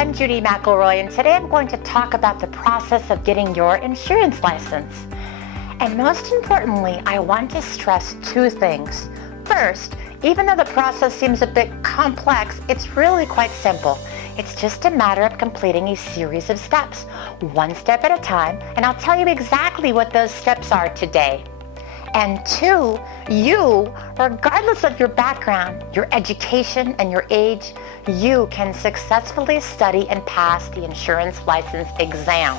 I'm Judy McElroy, and today I'm going to talk about the process of getting your insurance license. And most importantly, I want to stress two things. First, even though the process seems a bit complex, it's really quite simple. It's just a matter of completing a series of steps, one step at a time, and I'll tell you exactly what those steps are today. And two, you, regardless of your background, your education, and your age, you can successfully study and pass the insurance license exam.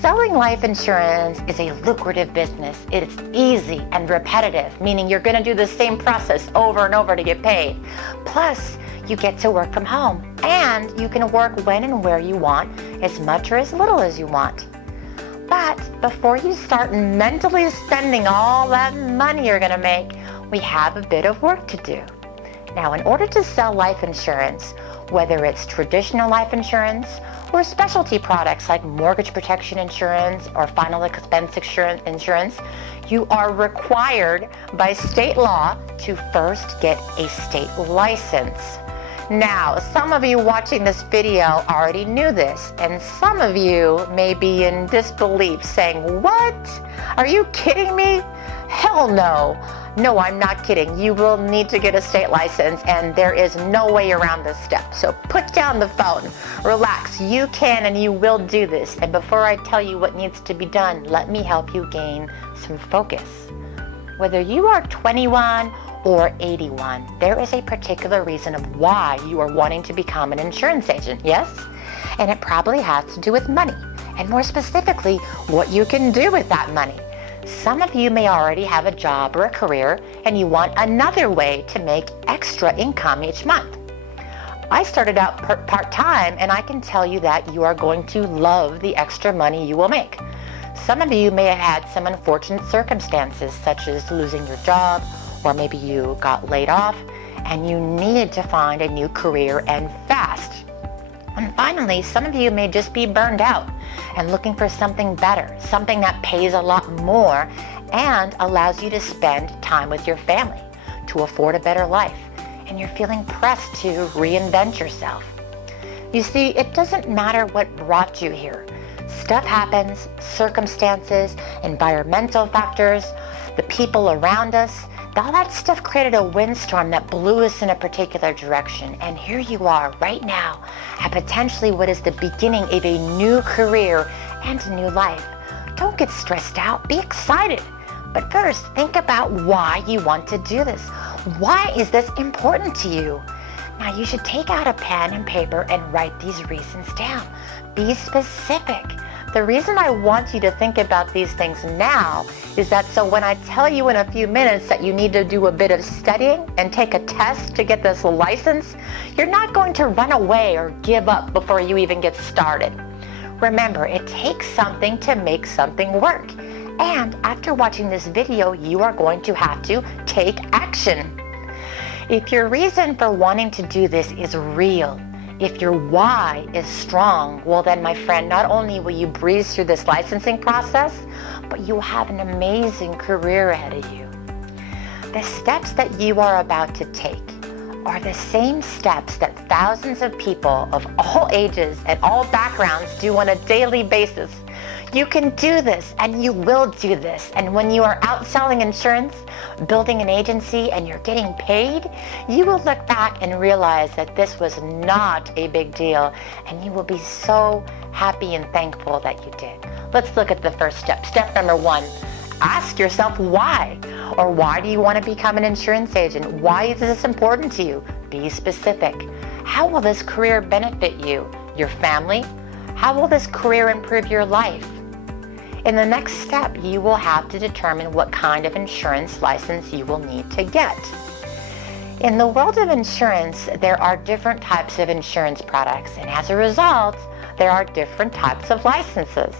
Selling life insurance is a lucrative business. It's easy and repetitive, meaning you're going to do the same process over and over to get paid. Plus, you get to work from home, and you can work when and where you want, as much or as little as you want. But before you start mentally spending all that money you're going to make, we have a bit of work to do. Now, in order to sell life insurance, whether it's traditional life insurance or specialty products like mortgage protection insurance or final expense insurance, you are required by state law to first get a state license. Now, some of you watching this video already knew this, and some of you may be in disbelief saying, "What? Are you kidding me? Hell no. No, I'm not kidding. You will need to get a state license, and there is no way around this step. So put down the phone, relax. You can and you will do this. And before I tell you what needs to be done, let me help you gain some focus. Whether you are 21 or 81, there is a particular reason of why you are wanting to become an insurance agent, yes? And it probably has to do with money, and more specifically, what you can do with that money. Some of you may already have a job or a career, and you want another way to make extra income each month. I started out part-time, and I can tell you that you are going to love the extra money you will make. Some of you may have had some unfortunate circumstances, such as losing your job, or maybe you got laid off and you needed to find a new career and fast. And finally, some of you may just be burned out and looking for something better, something that pays a lot more and allows you to spend time with your family to afford a better life, and you're feeling pressed to reinvent yourself. You see, it doesn't matter what brought you here. Stuff happens, circumstances, environmental factors, the people around us, all that stuff created a windstorm that blew us in a particular direction. And here you are right now at potentially what is the beginning of a new career and a new life. Don't get stressed out. Be excited. But first, think about why you want to do this. Why is this important to you? Now, you should take out a pen and paper and write these reasons down. Be specific. The reason I want you to think about these things now is that so when I tell you in a few minutes that you need to do a bit of studying and take a test to get this license, you're not going to run away or give up before you even get started. Remember, it takes something to make something work. And after watching this video, you are going to have to take action. If your reason for wanting to do this is real, if your why is strong, well then, my friend, not only will you breeze through this licensing process, but you will have an amazing career ahead of you. The steps that you are about to take are the same steps that thousands of people of all ages and all backgrounds do on a daily basis. You can do this, and you will do this. And when you are out selling insurance, building an agency, and you're getting paid, you will look back and realize that this was not a big deal, and you will be so happy and thankful that you did. Let's look at the first step. Step number one, ask yourself why. Or why do you want to become an insurance agent? Why is this important to you? Be specific. How will this career benefit you, your family? How will this career improve your life? In the next step, you will have to determine what kind of insurance license you will need to get. In the world of insurance, there are different types of insurance products, and as a result, there are different types of licenses.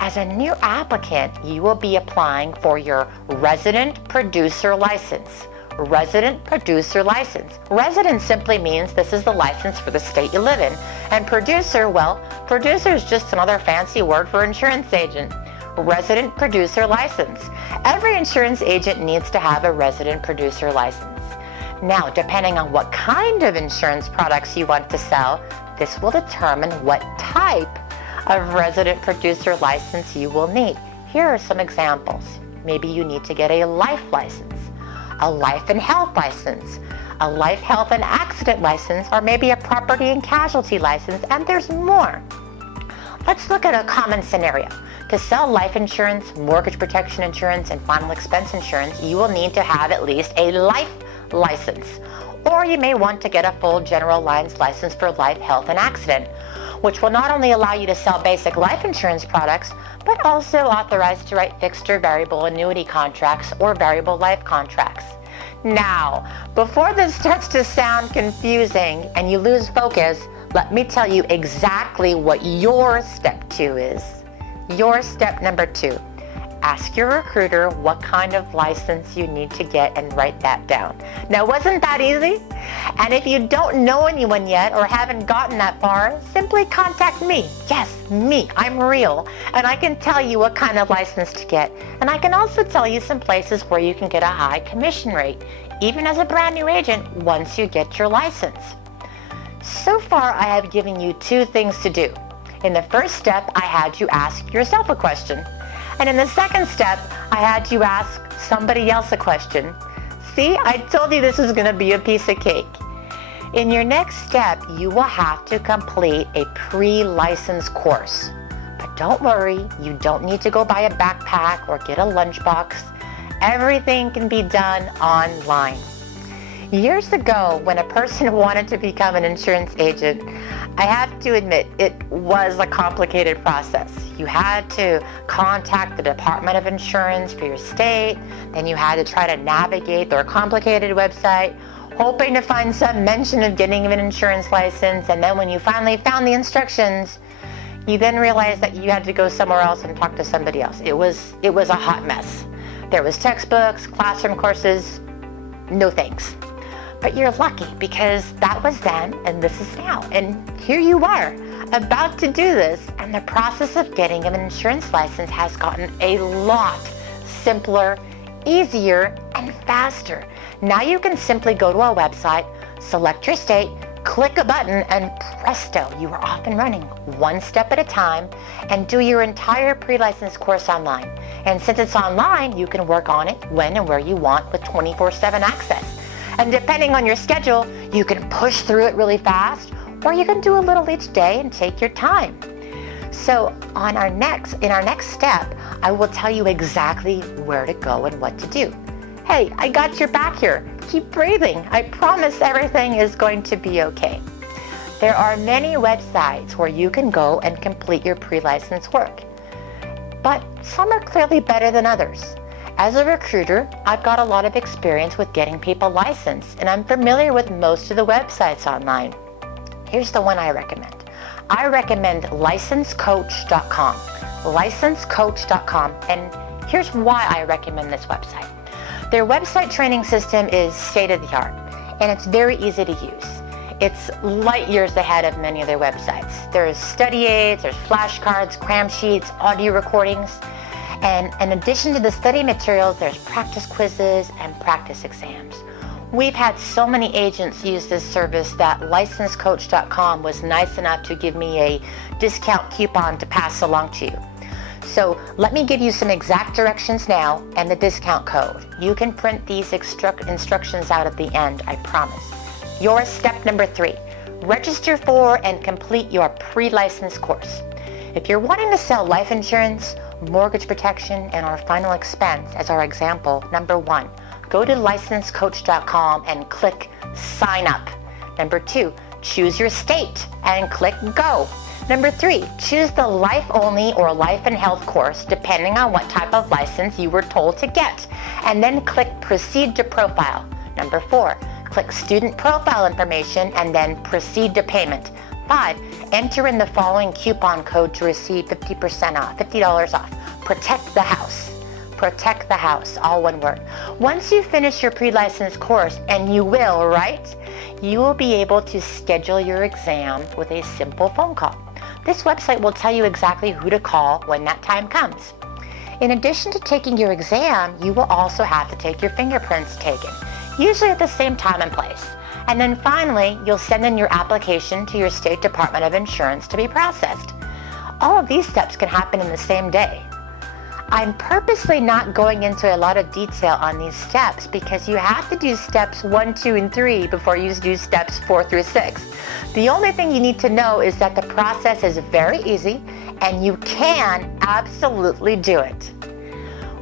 As a new applicant, you will be applying for your resident producer license. Resident producer license. Resident simply means this is the license for the state you live in. And producer, well, producer is just another fancy word for insurance agent. Resident producer license. Every insurance agent needs to have a resident producer license. Now, depending on what kind of insurance products you want to sell, This will determine what type of resident producer license you will need. Here are some examples. Maybe you need to get a life license, a life and health license, a life, health, and accident license, or maybe a property and casualty license, and there's more. Let's look at a common scenario. To sell life insurance, mortgage protection insurance, and final expense insurance, you will need to have at least a life license. Or you may want to get a full general lines license for life, health, and accident, which will not only allow you to sell basic life insurance products, but also authorized to write fixed or variable annuity contracts or variable life contracts. Now, before this starts to sound confusing and you lose focus, let me tell you exactly what your step 2 is. Your step number 2. Ask your recruiter what kind of license you need to get and write that down. Now, wasn't that easy? And if you don't know anyone yet or haven't gotten that far, simply contact me. Yes, me. I'm real. And I can tell you what kind of license to get. And I can also tell you some places where you can get a high commission rate, even as a brand new agent, once you get your license. So far, I have given you 2 things to do. In the first step, I had you ask yourself a question. And in the second step, I had you ask somebody else a question. See, I told you this was going to be a piece of cake. In your next step, you will have to complete a pre-license course. But don't worry, you don't need to go buy a backpack or get a lunchbox. Everything can be done online. Years ago, when a person wanted to become an insurance agent, I have to admit it was a complicated process. You had to contact the Department of Insurance for your state, then you had to try to navigate their complicated website, hoping to find some mention of getting an insurance license, and then when you finally found the instructions, you then realized that you had to go somewhere else and talk to somebody else. It was a hot mess. There was textbooks, classroom courses, no thanks. But you're lucky because that was then and this is now. And here you are, about to do this, and the process of getting an insurance license has gotten a lot simpler, easier, and faster. Now you can simply go to our website, select your state, click a button, and presto, you are off and running, one step at a time, and do your entire pre-license course online. And since it's online, you can work on it when and where you want with 24/7 access. And depending on your schedule, you can push through it really fast, or you can do a little each day and take your time. So in our next step, I will tell you exactly where to go and what to do. Hey, I got your back here. Keep breathing. I promise everything is going to be okay. There are many websites where you can go and complete your pre-license work, but some are clearly better than others. As a recruiter, I've got a lot of experience with getting people licensed, and I'm familiar with most of the websites online. Here's the one I recommend. I recommend licensecoach.com. Licensecoach.com, and here's why I recommend this website. Their website training system is state-of-the-art, and it's very easy to use. It's light years ahead of many of their websites. There's study aids, there's flashcards, cram sheets, audio recordings, and in addition to the study materials, there's practice quizzes and practice exams. We've had so many agents use this service that licensecoach.com was nice enough to give me a discount coupon to pass along to you. So let me give you some exact directions now and the discount code. You can print these instructions out at the end, I promise. Your step number 3, register for and complete your pre-license course. If you're wanting to sell life insurance, mortgage protection, and our final expense as our example, number 1, go to licensecoach.com and click sign up. Number 2, choose your state and click go. Number 3, choose the life only or life and health course depending on what type of license you were told to get, and then click proceed to profile. Number 4, click student profile information and then proceed to payment. 5, enter in the following coupon code to receive 50% off, $50 off. Protect the house. Protect the house, all one word. Once you finish your pre-license course, and you will, right? You will be able to schedule your exam with a simple phone call. This website will tell you exactly who to call when that time comes. In addition to taking your exam, you will also have to take your fingerprints taken, usually at the same time and place. And then finally, you'll send in your application to your State Department of Insurance to be processed. All of these steps can happen in the same day. I'm purposely not going into a lot of detail on these steps because you have to do steps 1, 2, and 3 before you do steps 4 through 6. The only thing you need to know is that the process is very easy and you can absolutely do it.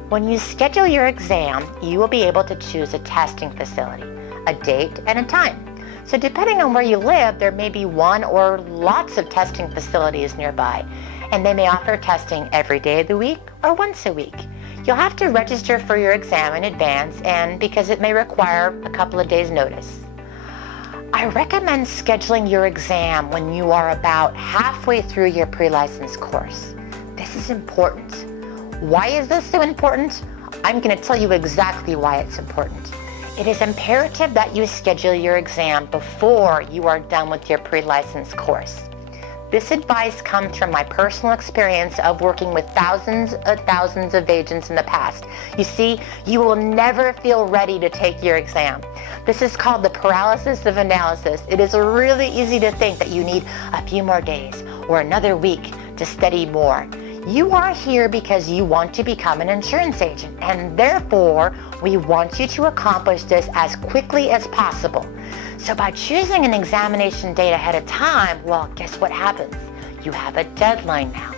When you schedule your exam, you will be able to choose a testing facility, a date, and a time. So depending on where you live, there may be one or lots of testing facilities nearby, and they may offer testing every day of the week or once a week. You'll have to register for your exam in advance, and because it may require a couple of days' notice. I recommend scheduling your exam when you are about halfway through your pre-license course. This is important. Why is this so important? I'm going to tell you exactly why it's important. It is imperative that you schedule your exam before you are done with your pre-license course. This advice comes from my personal experience of working with thousands of agents in the past. You see, you will never feel ready to take your exam. This is called the paralysis of analysis. It is really easy to think that you need a few more days or another week to study more. You are here because you want to become an insurance agent, and therefore, we want you to accomplish this as quickly as possible. So by choosing an examination date ahead of time, well, guess what happens? You have a deadline now.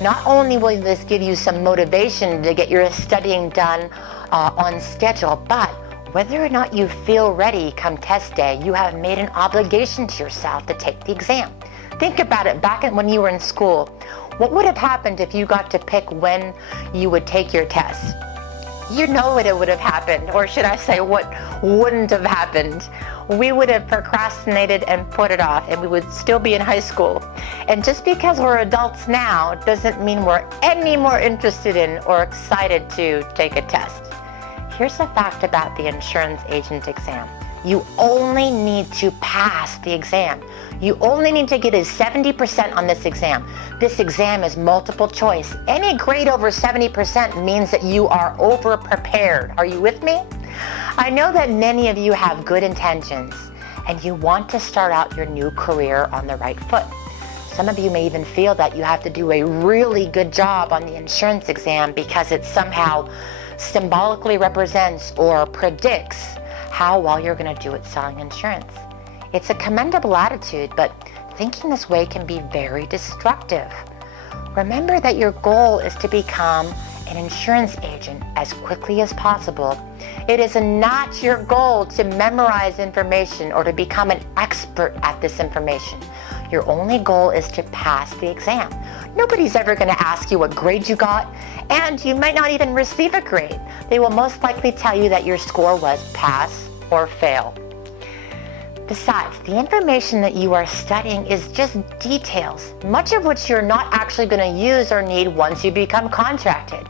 Not only will this give you some motivation to get your studying done on schedule, but whether or not you feel ready come test day, you have made an obligation to yourself to take the exam. Think about it back when you were in school. What would have happened if you got to pick when you would take your test? You know what it would have happened, or should I say what wouldn't have happened? We would have procrastinated and put it off, and we would still be in high school. And just because we're adults now doesn't mean we're any more interested in or excited to take a test. Here's the fact about the insurance agent exam. You only need to pass the exam. You only need to get a 70% on this exam. This exam is multiple choice. Any grade over 70% means that you are over prepared. Are you with me? I know that many of you have good intentions and you want to start out your new career on the right foot. Some of you may even feel that you have to do a really good job on the insurance exam because it somehow symbolically represents or predicts how well you're going to do at selling insurance. It's a commendable attitude, but thinking this way can be very destructive. Remember that your goal is to become an insurance agent as quickly as possible. It is not your goal to memorize information or to become an expert at this information. Your only goal is to pass the exam. Nobody's ever going to ask you what grade you got, and you might not even receive a grade. They will most likely tell you that your score was pass or fail. Besides, the information that you are studying is just details, much of which you're not actually going to use or need once you become contracted.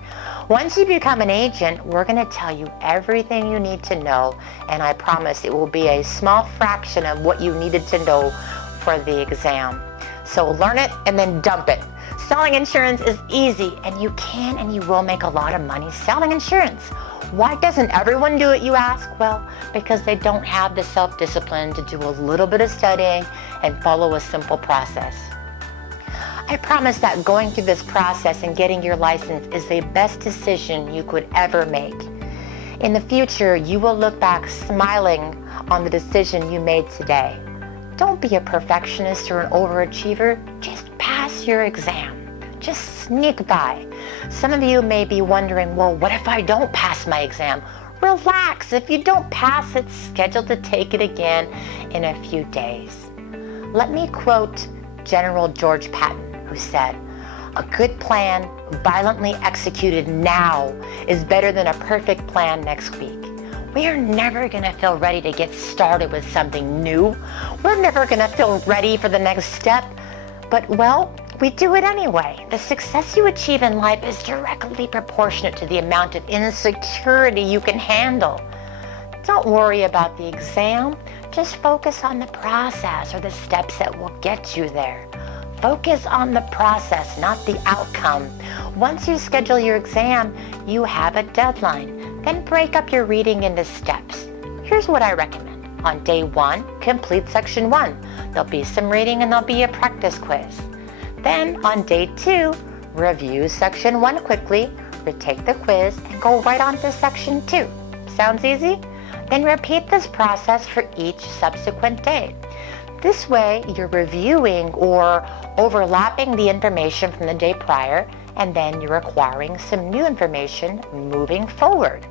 Once you become an agent, we're going to tell you everything you need to know, and I promise it will be a small fraction of what you needed to know for the exam. So learn it and then dump it. Selling insurance is easy, and you can and you will make a lot of money selling insurance. Why doesn't everyone do it, you ask? Well, because they don't have the self-discipline to do a little bit of studying and follow a simple process. I promise that going through this process and getting your license is the best decision you could ever make. In the future, you will look back smiling on the decision you made today. Don't be a perfectionist or an overachiever. Just pass your exam. Just sneak by. Some of you may be wondering, well, what if I don't pass my exam? Relax. If you don't pass, it's scheduled to take it again in a few days. Let me quote General George Patton, who said, "A good plan violently executed now is better than a perfect plan next week." We are never going to feel ready to get started with something new. We're never going to feel ready for the next step. But, well, we do it anyway. The success you achieve in life is directly proportionate to the amount of insecurity you can handle. Don't worry about the exam. Just focus on the process or the steps that will get you there. Focus on the process, not the outcome. Once you schedule your exam, you have a deadline. Then break up your reading into steps. Here's what I recommend. On day 1, complete section 1. There'll be some reading and there'll be a practice quiz. Then on day 2, review section 1 quickly, retake the quiz, and go right on to section 2. Sounds easy? Then repeat this process for each subsequent day. This way, you're reviewing or overlapping the information from the day prior, and then you're acquiring some new information moving forward.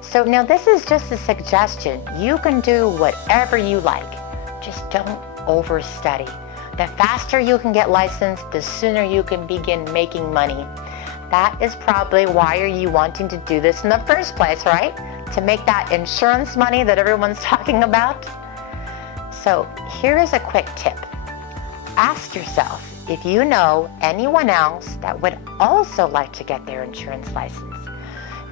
So now this is just a suggestion. You can do whatever you like. Just don't overstudy. The faster you can get licensed, the sooner you can begin making money. That is probably why are you wanting to do this in the first place, right? To make that insurance money that everyone's talking about. So here is a quick tip. Ask yourself if you know anyone else that would also like to get their insurance license.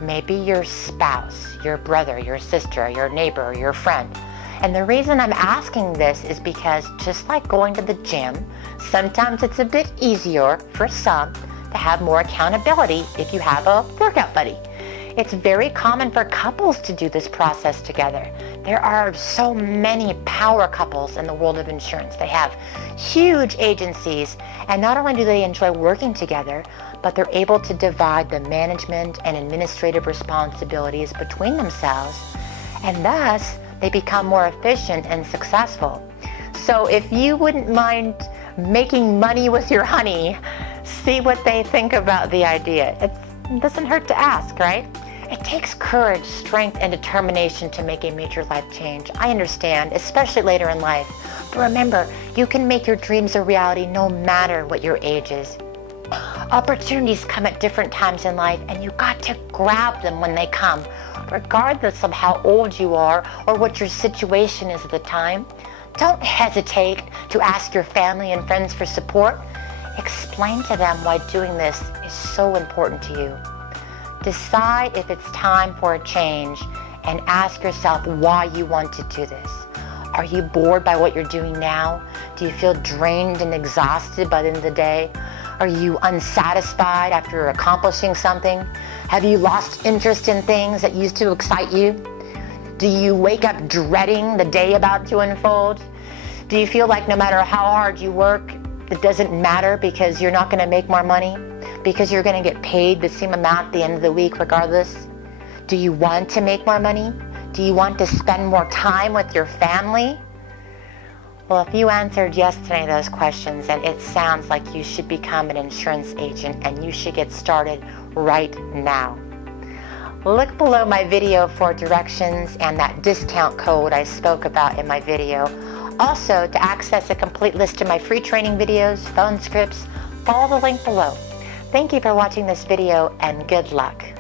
Maybe your spouse, your brother, your sister, your neighbor, your friend. And the reason I'm asking this is because just like going to the gym, sometimes it's a bit easier for some to have more accountability if you have a workout buddy. It's very common for couples to do this process together. There are so many power couples in the world of insurance. They have huge agencies, and not only do they enjoy working together, but they're able to divide the management and administrative responsibilities between themselves, and thus they become more efficient and successful. So if you wouldn't mind making money with your honey, see what they think about the idea. It doesn't hurt to ask, right? It takes courage, strength, and determination to make a major life change. I understand, especially later in life. But remember, you can make your dreams a reality no matter what your age is. Opportunities come at different times in life, and you got to grab them when they come, regardless of how old you are or what your situation is at the time. Don't hesitate to ask your family and friends for support. Explain to them why doing this is so important to you. Decide if it's time for a change and ask yourself why you want to do this. Are you bored by what you're doing now? Do you feel drained and exhausted by the end of the day? Are you unsatisfied after accomplishing something? Have you lost interest in things that used to excite you? Do you wake up dreading the day about to unfold? Do you feel like no matter how hard you work, it doesn't matter because you're not going to make more money? Because you're going to get paid the same amount at the end of the week regardless? Do you want to make more money? Do you want to spend more time with your family? Well, if you answered yes to any of those questions, then it sounds like you should become an insurance agent and you should get started right now. Look below my video for directions and that discount code I spoke about in my video. Also, to access a complete list of my free training videos, phone scripts, follow the link below. Thank you for watching this video and good luck.